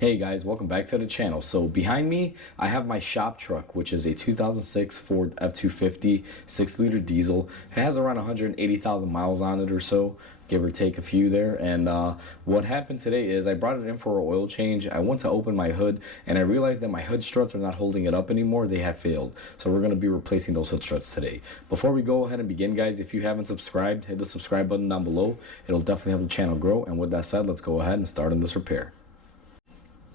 Hey guys, welcome back to the channel. So behind me, I have my shop truck, which is a 2006 Ford F250 6-liter diesel. It has around 180,000 miles on it or so, give or take a few there. And what happened today is I brought it in for an oil change. I went to open my hood and I realized that my hood struts are not holding it up anymore. They have failed. So we're going to be replacing those hood struts today. Before we go ahead and begin, guys, if you haven't subscribed, hit the subscribe button down below. It'll definitely help the channel grow. And with that said, let's go ahead and start on this repair.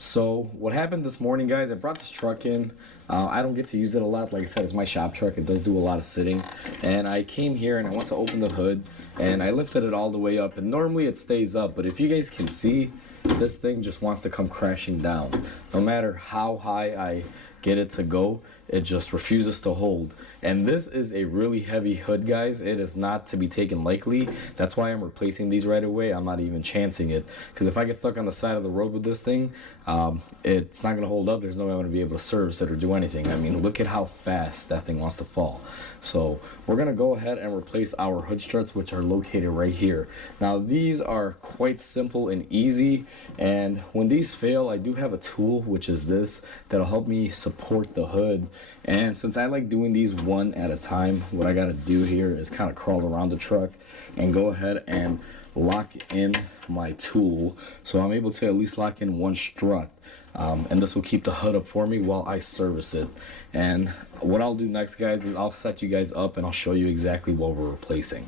So what happened this morning, guys, I brought this truck in. I don't get to use it a lot. Like I said, it's my shop truck. It does do a lot of sitting. And I came here and I went to open the hood and I lifted it all the way up. And normally it stays up, but if you guys can see, this thing just wants to come crashing down. No matter how high I get it to go, it just refuses to hold. And this is a really heavy hood, guys. It is not to be taken lightly. That's why I'm replacing these right away. I'm not even chancing it, because if I get stuck on the side of the road with this thing, it's not going to hold up. There's no way I'm going to be able to service it or do anything. I mean, look at how fast that thing wants to fall. So we're going to go ahead and replace our hood struts, which are located right here. Now these are quite simple and easy, and when these fail, I do have a tool, which is this, that'll help me support the hood. And since I like doing these one at a time, what I got to do here is kind of crawl around the truck and go ahead and lock in my tool, so I'm able to at least lock in one strut. And this will keep the hood up for me while I service it. And what I'll do next, guys, is I'll set you guys up and I'll show you exactly what we're replacing.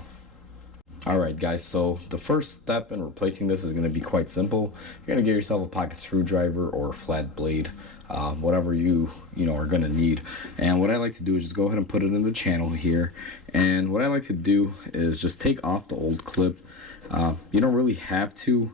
Alright guys, so the first step in replacing this is going to be quite simple. You're going to get yourself a pocket screwdriver or a flat blade, whatever you are going to need. And what I like to do is just go ahead and put it in the channel here. And what I like to do is just take off the old clip. You don't really have to,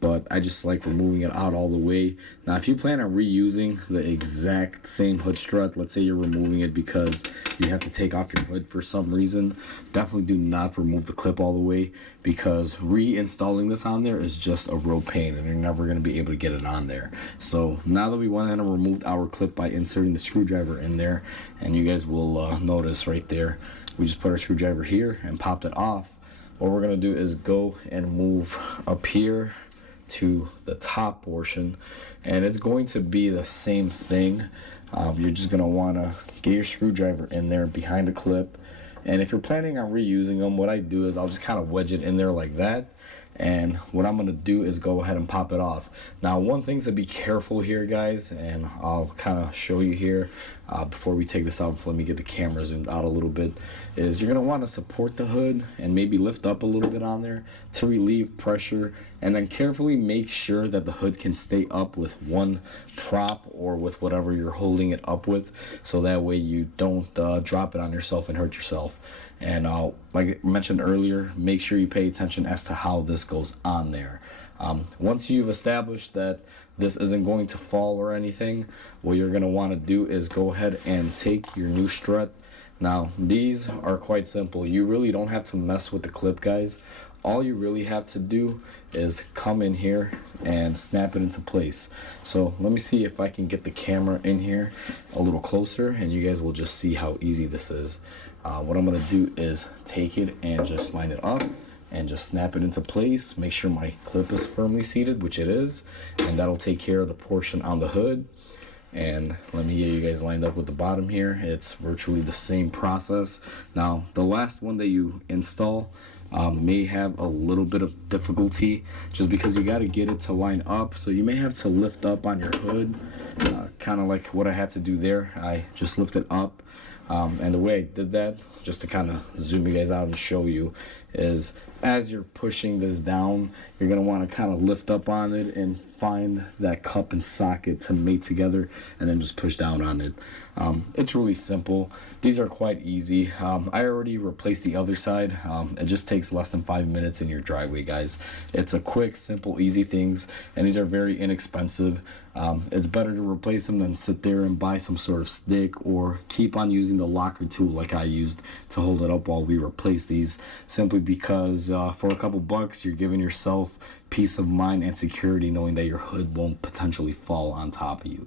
but I just like removing it out all the way. Now if you plan on reusing the exact same hood strut, let's say you're removing it because you have to take off your hood for some reason, definitely do not remove the clip all the way, because reinstalling this on there is just a real pain and you're never going to be able to get it on there. So now that we went ahead and removed our clip by inserting the screwdriver in there, and you guys will notice right there, we just put our screwdriver here and popped it off. What we're going to do is go and move up here to the top portion, and it's going to be the same thing. You're just going to want to get your screwdriver in there behind the clip, and if you're planning on reusing them, what I do is I'll just kind of wedge it in there like that. And what I'm going to do is go ahead and pop it off. Now one thing to be careful here, guys, and I'll kind of show you here before we take this out, so let me get the camera zoomed out a little bit, is you're going to want to support the hood and maybe lift up a little bit on there to relieve pressure, and then carefully make sure that the hood can stay up with one prop or with whatever you're holding it up with, so that way you don't drop it on yourself and hurt yourself. And like I mentioned earlier, make sure you pay attention as to how this goes on there. Once you've established that this isn't going to fall or anything, what you're going to want to do is go ahead and take your new strut. Now these are quite simple. You really don't have to mess with the clip, guys. All you really have to do is come in here and snap it into place. So let me see if I can get the camera in here a little closer, and you guys will just see how easy this is. What I'm going to do is take it and just line it up and just snap it into place. Make sure my clip is firmly seated, which it is, and that'll take care of the portion on the hood. And let me get you guys lined up with the bottom here. It's virtually the same process. Now the last one that you install may have a little bit of difficulty, just because you got to get it to line up. So you may have to lift up on your hood, kind of like what I had to do there. I just lifted up, and the way I did that, just to kind of zoom you guys out and show you, is as you're pushing this down, you're going to want to kind of lift up on it and find that cup and socket to mate together, and then just push down on it. It's really simple. These are quite easy. I already replaced the other side. It just takes less than 5 minutes in your driveway, guys. It's a quick, simple, easy things, and these are very inexpensive. It's better to replace them than sit there and buy some sort of stick or keep on using the locker tool like I used to hold it up while we replace these, simply because for a couple bucks you're giving yourself peace of mind and security knowing that your hood won't potentially fall on top of you.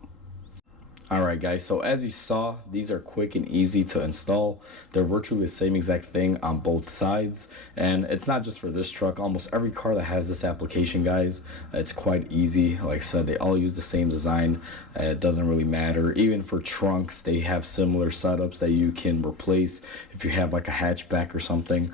Alright guys, so as you saw, these are quick and easy to install. They're virtually the same exact thing on both sides, and it's not just for this truck. Almost every car that has this application, guys, it's quite easy. Like I said, they all use the same design. It doesn't really matter. Even for trunks, they have similar setups that you can replace if you have like a hatchback or something.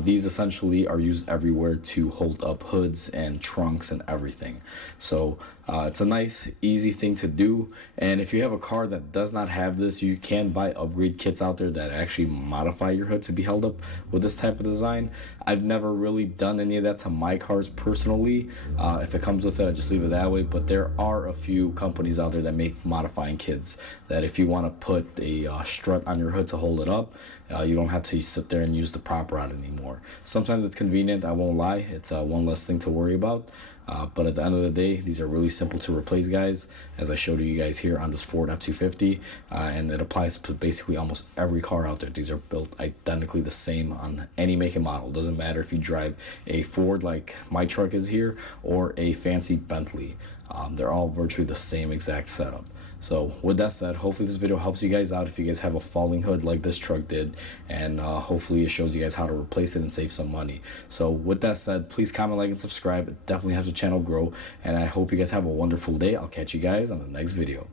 These essentially are used everywhere to hold up hoods and trunks and everything. So it's a nice, easy thing to do. And if you have a car that does not have this, you can buy upgrade kits out there that actually modify your hood to be held up with this type of design. I've never really done any of that to my cars personally. If it comes with it, I just leave it that way. But there are a few companies out there that make modifying kits that if you want to put a strut on your hood to hold it up, you don't have to sit there and use the prop rod anymore. Sometimes it's convenient, I won't lie. It's one less thing to worry about. But at the end of the day, these are really simple to replace, guys, as I showed you guys here on this Ford F250, and it applies to basically almost every car out there. These are built identically the same on any make and model. Doesn't matter if you drive a Ford like my truck is here or a fancy Bentley. They're all virtually the same exact setup. So with that said, hopefully this video helps you guys out if you guys have a falling hood like this truck did, and hopefully it shows you guys how to replace it and save some money. So with that said, please comment, like, and subscribe. It definitely helps the channel grow, and I hope you guys have a wonderful day. I'll catch you guys on the next video.